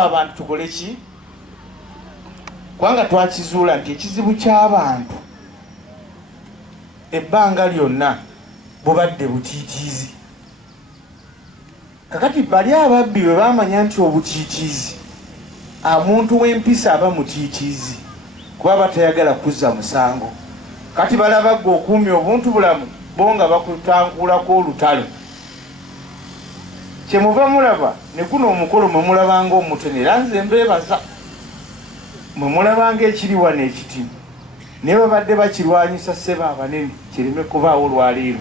abantu tukole ki kwanga twakizuula nti ekizibu ky'abantu ebbanga lyonna bubadde butiitiizi. Kakati bali ababbi bwe bamanya nti obutiitiizi omuntu w'empisa aba mutiitiizi kuba batayagala kuzza musango. Kati balaba gwe okuumya obuntu bulamu bo nga bakutangulako olutalo. Kyemuva mulaba ne guno omukolo mwe mulabanga omutone era nze mbeebaza mwe mulabanga ekiri wano ekitimu naye babadde bakirwanyisa sseba abanene kireme kubaawo lwaleero.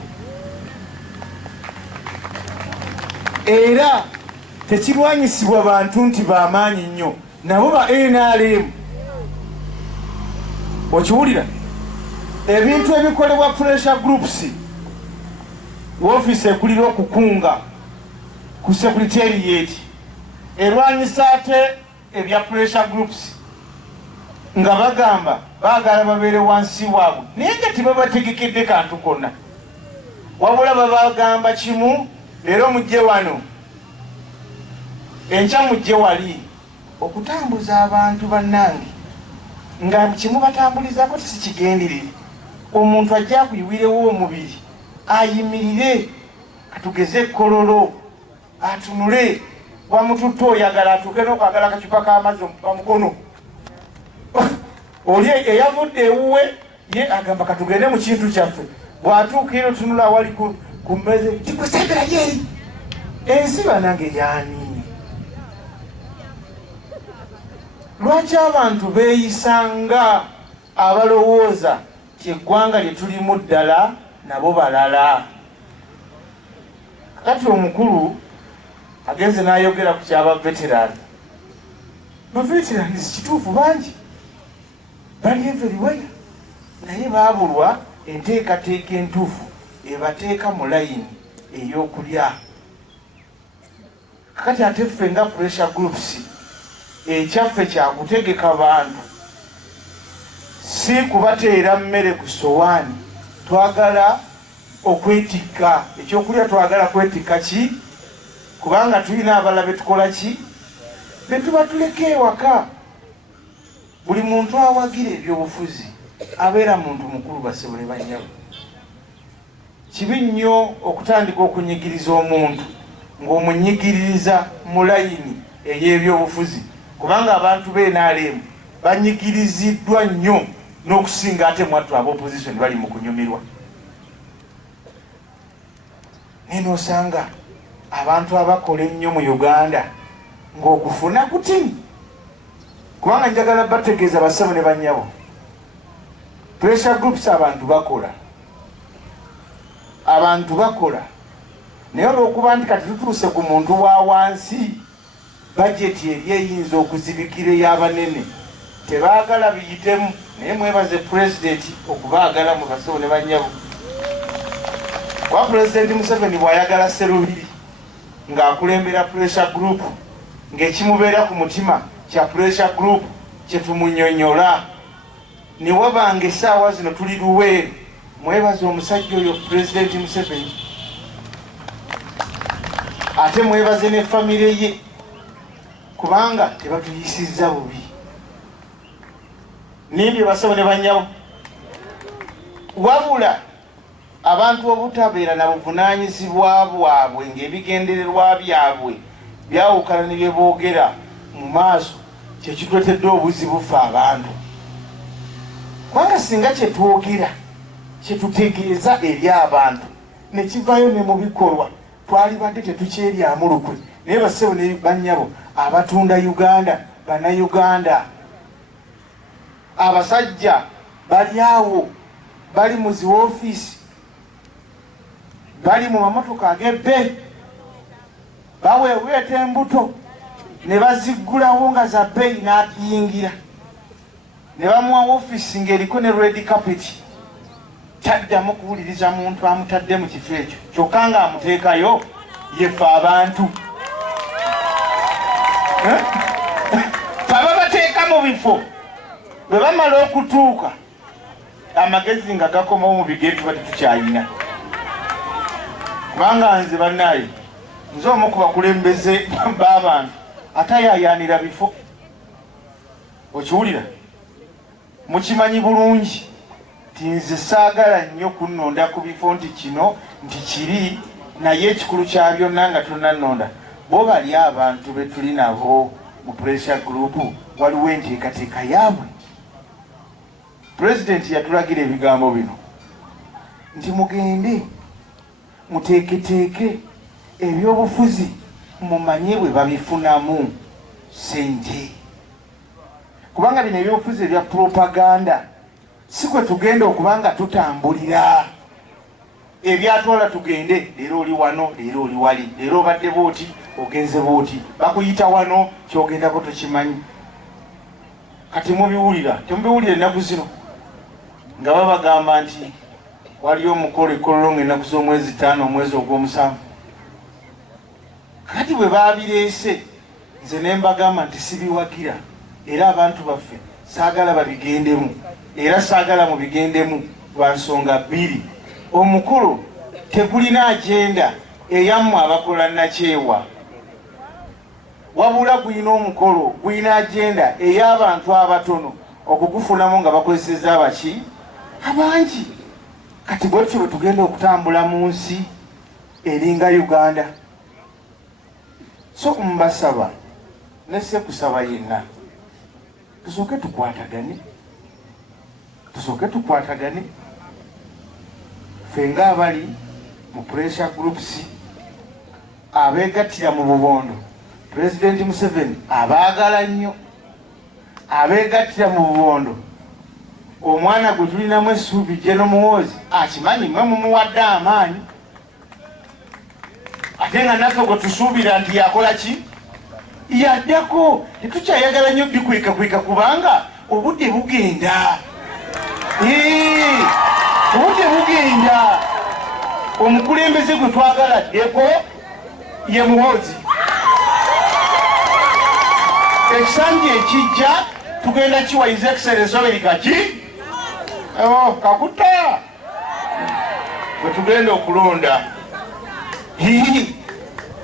Era tekirwanyisibwa bantu nti bamaanyi nnyo, nabo ba NRM. Okiwulira ebintu ebikolebwa pressure groups woofiisi ekulira okukunga ku secretariat erwanyisa ate ebya pressure groups nga bagamba baagala babeere wansi waabwe naye nga tebabategekedde kantu konna, wabula babagamba kimu leero mujje wano enkya mujje wali okutambuza abantu bannange nga kimu batambulizako tisikigenderere. Omuntu ajja akuyiwirewo omubiri ayimirire katugeze kololo atunule wamututte oyagala atuuke n'okwagala akacupa k'amazzi omukono oli eyavudde ewuwe ye agamba katugende mu kintu kyaffe bw'atuuka eno tunula awali ku mmeze tikwesembera yeri ensi banange yaani. Lwaki abantu beeyisanga abalowooza eggwanga lye tulimu ddala nabo balala? Kati omukulu agenze n'ayogera ku kyaba veterani. Ba veterans kituufu bangi bali everywhere naye baabulwa enteekateeka entuufu ebateeka mu layini ey'okulya. Kati ate ffe nga pressure groups ekyaffe kyakutegeka bantu si kubateera mmere ku sowaani, twagala okwetikka ekyokulya, twagala kwetikka ki kubanga tulina abalala betukola ki betuba tuleka ewaka. Buli muntu awagira ebyobufuzi abeera muntu mukulu basebole banyabo. Kibi nnyo okutandika okunyigiriza omuntu ng'omunyigiririza mu layini ey'ebyobufuzi kubanga abantu b'NRM banyigiriziddwa nnyo n'okusinga ate mwattu ab'opposition bali mu kunyumirwa. Naye n'osanga abantu abakola ennyo mu Uganda ng'okufuna kutini kubanga njagala bategeeza basabo ne bannyabo pressure groups abantu bakola naye olw'okuba nti kati tutuuse ku muntu wa wansi bajeti eri eyinza okuzibikira ey'abanene tebaagala biyitemu. Naye mwebaze pulezidenti okubaagala mu basabo ne bannyabo. Kwa pulezidenti Museveni bw'ayagala Sserubiri ng'akulembera pressure group ng'ekimubeera ku mutima kya pressure group kyetumunyonyola ne wabanga essaawa zino tuli luweero. Mwebaze omusajja oyo pulezidenti Museveni ate mwebaze ne famire ye kubanga tebatuyisizza bubi. Nimbye basabo ne bannyabo wabula abantu obutabeera na buvunaanyizibwa bwabwe ng'ebigendererwa byabwe byawukana ne bye boogera mu maaso kyekituletedde obuzibu ffe abantu. Kubanga singa kyetwogera kyetutegeeza eri abantu ne kivaayo ne mu bikolwa twalibadde tetukyeryamu lukwe. Naye basebo ne bannyabo abatunda Uganda, bannayuganda, abasajja bali awo bali mu zi woofiisi bali mu mamotoka ag'ebbe baweweeta embuto ne baziggulawo nga za bbeeyi n'agiyingira ne bamuwa woofiisi ng'eriko ne red carpet. Taddamu kuwuliriza muntu amutadde mu kifo ekyo kyokka nga amuteekayo yeffe abantu baba bateeka mu bifo bwe bamala okutuuka amagezi nga gakomawo mu bigere tuba tetukyayina. Kubanga nze bannaye nze omu ku bakulembeze b'abantu atayayanira bifo. Okiwulira? Mukimanyi bulungi nti nze saagala nnyo kunnonda ku bifo nti kino nti kiri, naye ekikulu kya byonna nga tonnannonda bo bali abantu be tuli nabo mu pressure group, waliwo enteekateeka yaabwe. Pulezidenti yatulagira ebigambo bino nti mugende muteeketeeke ebyobufuzi mumanye bwe babifunamu sente, kubanga bino ebyobufuzi ebya propaganda si kwe tugenda okubanga tutambulira ebyatwala tugende leero oli wano leero oli wali, leero obadde booti ogenze booti, bakuyita wano kyogendako tokimanyi. Kati mubiwulira temubiwulira ennaku zino nga babagamba nti waliyo omukolo ekololonga ennaku z'omwezi 5 omwezi ogw'omusanvu. Kati bwe babireese nze ne mbagamba nti sibiwagira, era abantu baffe saagala babigendemu, era saagala mubigendemu lwa nsonga bbiri. Omukolo tegulina agenda eyammwe abakola nakyewa, wabula gulina omukolo gulina agenda ey'abantu abatono okugufunamu nga bakozeseza abaki abangi. Kati bwetyo bwe tugenda okutambula mu nsi eringa Uganda. So mbasaba nese kusaba yenna tusooke tukwatagane fenga abali mu pressure groups abeegattira mu bubondo. President Museveni abaagala nnyo, abeegattira mu bubondo. Omwana gwe tulinamu essuubi General Muhoozi akimanyi mmwe mumuwadde amaanyi, ate nga naffe gwe tusuubira nti yakola ki? Yaddako. Tetukyayagala nnyo bikweka kubanga obudde bugenda. Obudde bugenda. Omukulembeze gwe twagala ddeko ye Muhoozi. Ekisanja ekijja tugenda kiwa His Excellency America ki? Kakuta bwe tugenda okulonda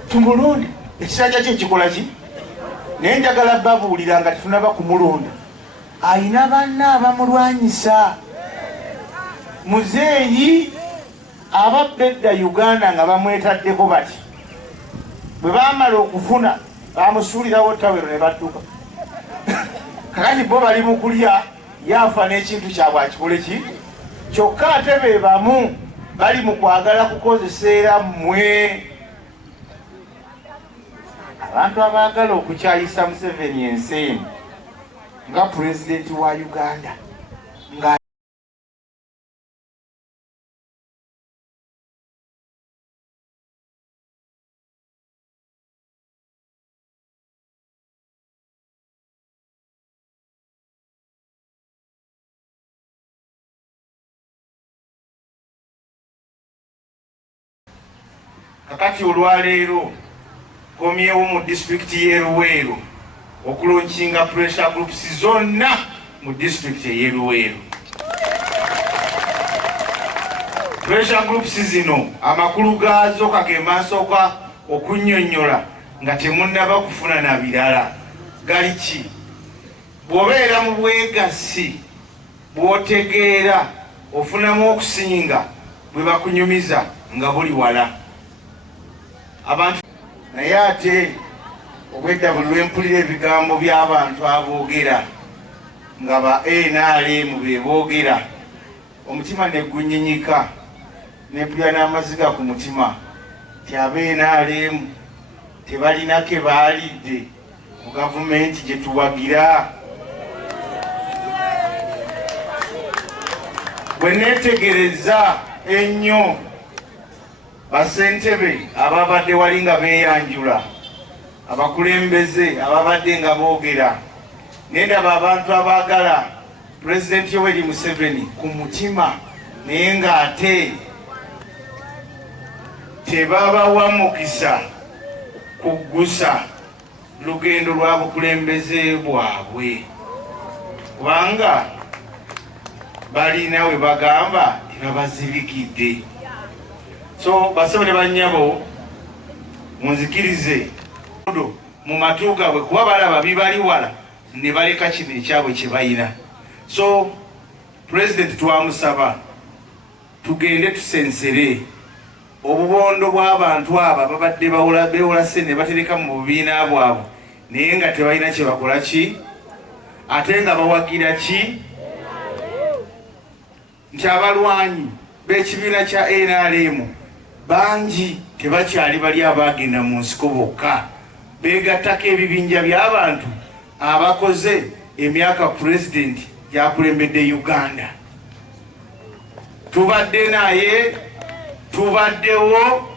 tumulonde. Ekisanja kye kikola ki? Naye njagala babuulira nga tetunaba kumulonda ayina banna abamulwanyisa. Muzeeyi ababedda Uganda nga bamwetaddeko bati bwe baamala okufuna bamusuulirawo tawero ne badduka. Kakati bo bali mu kulya yafa n'ekintu kyabwe akikole ki? Kyokka ate be bamu bali mu kwagala kukozeseera mmwe abantu abaagala okukyayisa Museveni ensi nga pulezidenti wa Uganda nga kakati olwaleero komyewo mu disitulikiti y'e Luweero okulonkinga pressure groups zonna mu disitulikiti ey'e Luweero. Pressure groups zino amakulu gaazo kage masooka okunnyonnyola nga temunnaba kufuna na birala gali ki? Bw'obeera mu bwegassi bw'otegeera ofunamu okusinga bwe bakunyumiza nga buli wala abantu. Naye ate obwedda buli lwempulira ebigambo by'abantu aboogera nga ba NRM be boogera omutima ne gunyinyika, nempulira n'amaziga ku mutima ti aba NRM tebalina ke baalidde mu gavumenti gye tuwagira. Bwe neetegereza ennyo basentebe ababadde wali nga beeyanjula, abakulembeze ababadde nga boogera, nendaba abantu abaagala Pulezidenti Yoweri Museveni ku mutima naye ng'ate tebabawa mukisa kuggusa lugendo lwa bukulembeze bwabwe, kubanga balina we bagamba tebabazibikidde. So basaba ne bannyabo munzikirize mu matu gaabwe kuba balaba bibali wala ne baleka kino ekyabwe kye bayina. So President twamusaba tugende tusensere obubondo bw'abantu aba babadde beewolase ne batereka mu bubiina bwabwe naye nga tebalina kye bakola ki ate nga bawagira ki nti abalwanyi b'ekibiina kya NRM bangi tebakyali bali abagenda mu nsiko bokka beegattako ebibinja by'abantu abakoze emyaka President yakulembedde Uganda. Tubadde naye tubaddewo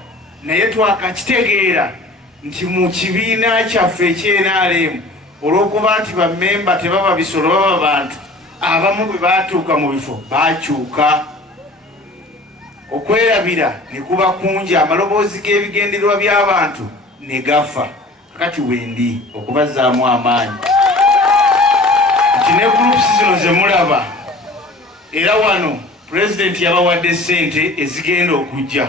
naye twakakitegeera nti mu kibiina kyaffe ekyenaremu olw'okuba nti bammemba tebaba bisolo baba bantu abamu bwe baatuuka mu bifo bakyuka okwerabira ne kuba kungi amaloboozi g'ebigendererwa by'abantu ne gafa. Kati wendi okubazaamu amaanyi nti ne groups zino ze mulaba era wano President yabawadde ssente ezigenda okujja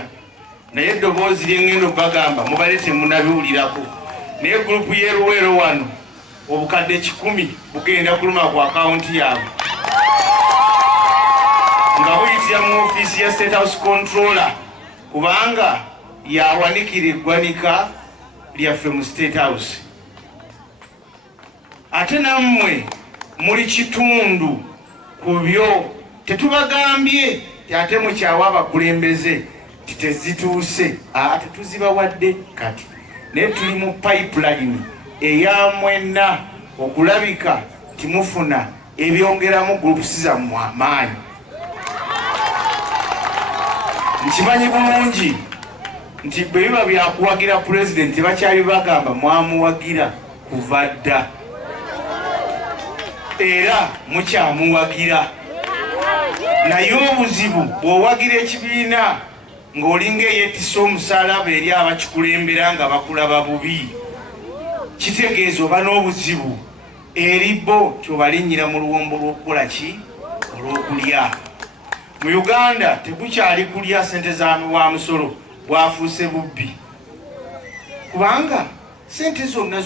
naye eddoboozi lyengenda okubagamba mubale temunabiwulirako naye gurupu y'eruweero wano obukadde 100 bugenda kuluma ku akawunti yaabwe nga buyitira mu ofiisi ya State House Controller kubanga yawanikira eggwanika lyaffe mu State House. Ate nammwe muli kitundu ku byo tetubagambye ate mukyawa abakulembeze titezituuse tetuzibawadde kati naye tuli mu pipeline eyamwenna okulabika timufuna ebyongeramu groups zammwe amaanyi. Nkimanyi bulungi nti bwe biba byakuwagira President tebakyabibagamba mwamuwagira kuva dda era mukyamuwagira naye obuzibu bw'owagira ekibiina ng'olinga eyettisa omusalaba eri abakikulembera nga bakulaba bubi kitegeeza oba n'obuzibu eri bo kyobalinnyira mu luwombo lw'okukola ki olw'okulya. Mu Uganda tekukyali kulya sente za wa musolo bwafuuse bubbi kubanga sente zonna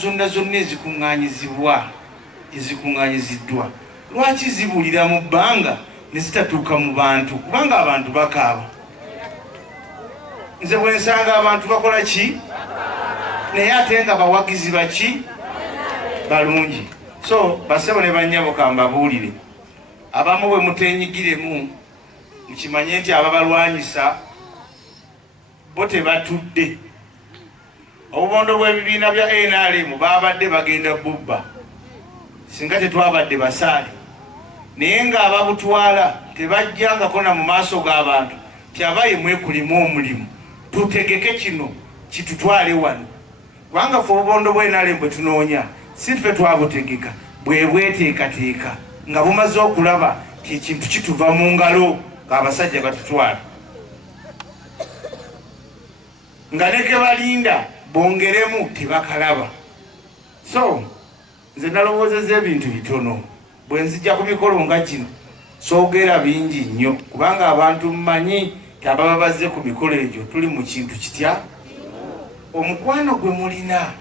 ezikuŋŋaanyiziddwa lwaki zibulira mu bbanga ne zitatuuka mu bantu kubanga abantu bakaaba. Nze bwe nsanga abantu bakola ki naye ate nga bawagizi baki balungi. So basebo ne bannyabo kambabuulire abamu bwe mutenyigiremu mukimanye nti ababalwanyisa bo tebatudde. Obubondo bw'ebibiina bya NRM babadde bagenda bubba singa tetwabadde basaale naye nga ababutwala tebajjangako na mu maaso g'abantu tyabaye mwekulimu omulimu tutegeke kino kitutwale wano kubanga ffe obubondo bwa NRM bwe tunoonya si ffe twabutegeka bwe bweteekateeka nga bumaze okulaba ti ekintu kituva mu ngalo ng'abasajja batutwala nga neke balinda bongeremu tebakalaba. So nze nalowoozezza ebintu bitono bwe nzijja ku mikolo nga kino soogera bingi nnyo kubanga abantu mmanyi ti ababa bazze ku mikolo egyo tuli mu kintu kitya. Omukwano gwe mulina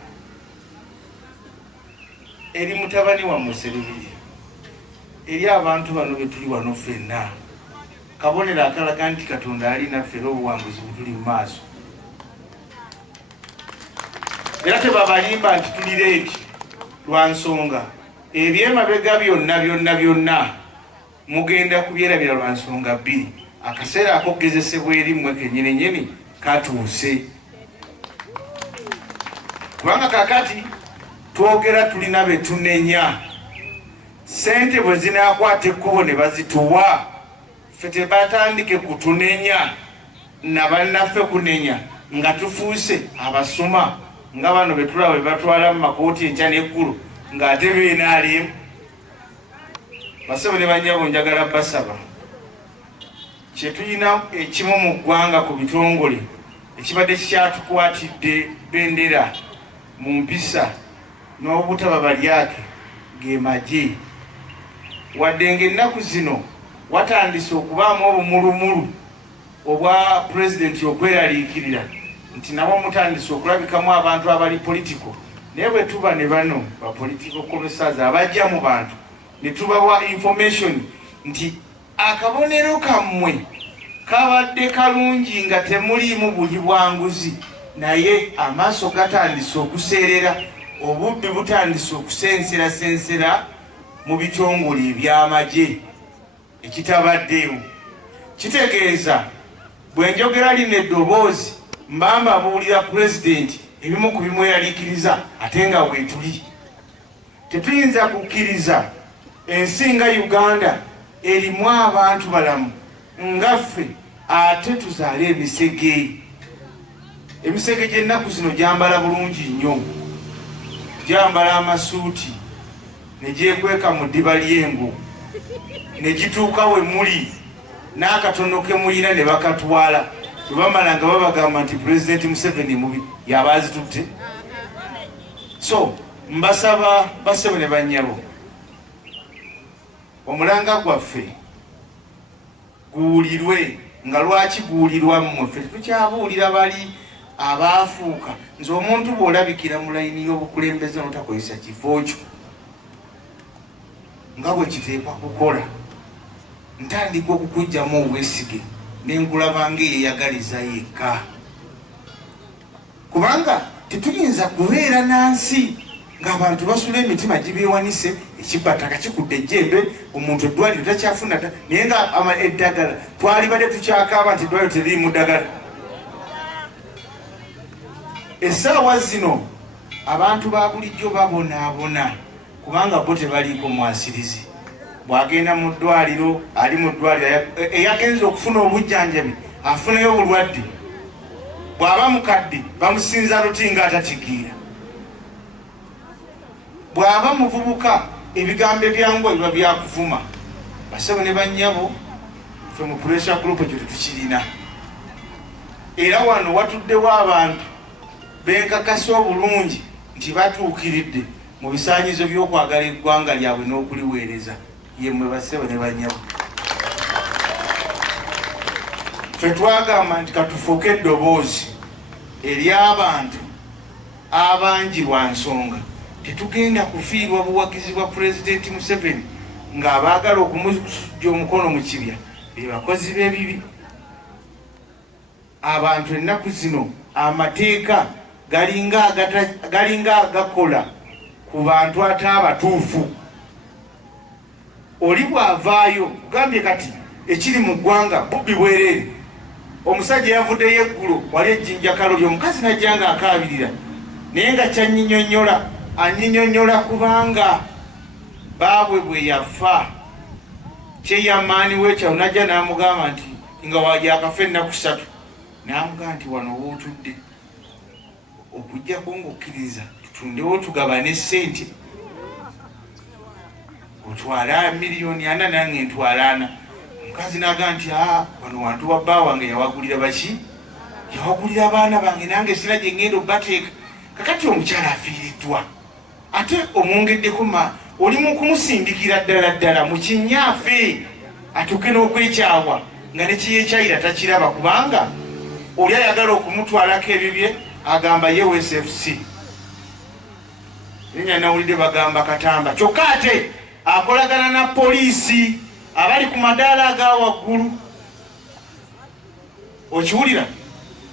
eri mutabani wa Muserubiri eri abantu bano be tuli wano ffenna kabonero akalaga nti Katonda alina ffe era obuwanguzi butuli mu maaso era tebabalimba nti tuli leeti lwa nsonga ebyemabega byonna mugenda kubyerabira lwa nsonga bbiri. Akaseera akogezesebwa eri mmwe kennyini katuuse kubanga kakati twogera tulina be tunenya sente bwe zinaakwata ekkubo ne bazituwa ffe tebatandike kutunenya na bannaffe kunenya nga tufuuse abasoma nga bano betulaba bwe batwala mu makooti enkya n'eggulu ng'ate beenaalimu. Basebo ne bannyabo njagala basaba kye tulina ekimu mu ggwanga ku bitongole ekibadde kikyatukwatidde bendera mu mpisa n'obutaba balyake ge magye wadde ng'ennaku zino watandise okubaamu obumulumulu obwa Pulezidenti okweraliikirira nti nabo mutandise okulabikamu abantu abali politiko naye bwe tuba ne bano ba political commissars abajja mu bantu ne tubawa information nti akabonero kammwe kabadde kalungi nga temuliimu buli bwanguzi, naye amaaso gatandise okuseerera, obubbi butandise okusenserasensera mu bitongole eby'amagye ekitabaddeewo. Kitegeeza bwe njogera lino eddoboozi mba mbabuulira pulezidenti ebimu ku bimweraliikiriza ate nga bwetuli. Tetuyinza kukkiriza ensi nga Uganda erimu abantu balamu ngaffe ate tuzaale emisege. Emisege gy'ennaku zino gyambala bulungi nnyo, gyambala amasuuti ne gyekweka mu ddiba ly'engo ne gituuka we muli n'akatono ke muyina ne bakatwala. Bwe bamala nga babagamba nti Pulezidenti Museveni mubi, yaba azitutte. So mbasaba bassebo ne bannyabo, omulanga gwaffe guwulirwe. Nga lwaki guwulirwa mmwe? Ffe tukyabuulira bali abaafuuka. Nze omuntu bw'olabikira mu layini y'obukulembeze n'otakozesa kifo kyo nga bwe kiteekwa kukola, ntandika okukugyamu obwesige ne nkulaba ng'eyeyagaliza yekka, kubanga tetuyinza kubeera nansi ng'abantu basula emitima gibeewanise, ekibataka kikudde ejjembe, omuntu eddwaliro takyafuna dda, naye nga eddagala twalibadde tukyakaaba nti eddwaliro teririimu ddagala. Essaawa zino abantu ba bulijjo babonaabona kubanga bo tebaliiko mwasirizi. Bw'agenda mu ddwaliro, ali mu ddwaliro eyagenza okufuna obujjanjabi afunayo obulwadde, bw'aba mukadde bamusinza luti ng'atatikiira, bw'aba muvubuka ebigambo ebyangu biba byakuvuma. Bassebo ne bannyabo, ffe mu pressure group ekyo tetukirina. Era wano watuddewo abantu benkakasa obulungi nti batuukiridde mu bisaanyizo by'okwagala eggwanga lyabwe n'okuliweereza. Yemmwe bassebo ne bannyabo, ffe twagamba nti katufuuke eddoboozi ery'abantu abangi lwa nsonga tetugenda kufiirwa buwagizi bwa Pulezidenti Museveni ng'abaagala okumujja omukono mu kibya be bakozi b'ebibi. Abantu ennaku zino amateeka galinga agakola ku bantu ate abatuufu. Oli bw'avaayo kugambye kati ekiri mu ggwanga bubbi bwereere, omusajja yavuddeyo eggulo wali ejjinjakalo ly'omukazi najja nga akaabirira, naye nga kyanyinyonnyola anyinyonnyola kubanga baabwe bwe yafa kyeyamaani weekyawo najja n'amugamba nti nga wagyakafa ennaku 3, n'amugamba nti wano wootudde okujjako ng'okkiriza tutundewo tugabane ssente, otwala miliyoni 4 nange ntwala 4. Omukazi n'agamba nti wano wantu wa bba wange yawagulira baki, yawagulira abaana bange, nange sina gye ngenda obbateeka. Kakati omukyala afiiriddwa ate omwongeddeko oli mu kumusindikira ddala mu kinyaafe atuuke n'okwekyawa nga ne kiyekyayira takiraba kubanga oli ayagala okumutwalako ebibye agamba ye SFC. Nenya nawulidde bagamba Katamba, kyokka ate akolagana na poliisi abali ku madaala aga waggulu. Okiwulira?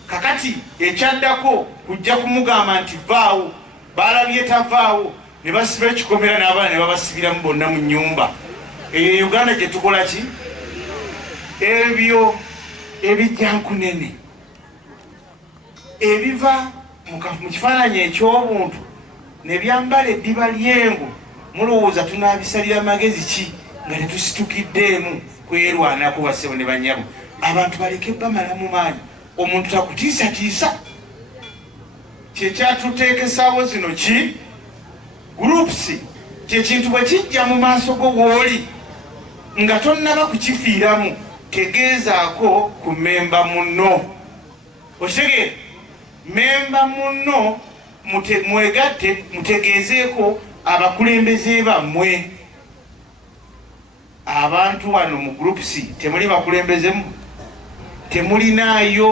Kakati ekyaddako kujja kumugamba nti vaawo, balabye tavaawo, ne basiba ekikomera n'abaana ne babasibiramu bonna mu nnyumba. Eyo Uganda gye tukola ki? Ebyo ebijjankunene ebiva mu kifaananyi eky'obuntu ne byambala eddiba ly'engo, mulowooza tunaabisalira magezi ki nga tetusitukiddeemu kwerwanako? Bassebo ne bannyabo, abantu baleke bamala mu maanyi, omuntu takutiisatiisa. Kyekyatuteekesaawo zino ki? Groups kyekintu bwe kijja mu maaso go w'oli nga tonnaba kukifiiramu, tegeezaako ku memba munno. Okitegeera? Memba munno mwegatte, mutegeezeeko abakulembeze bammwe. Abantu wano mu groups temuli bakulembezemu, temulinaayo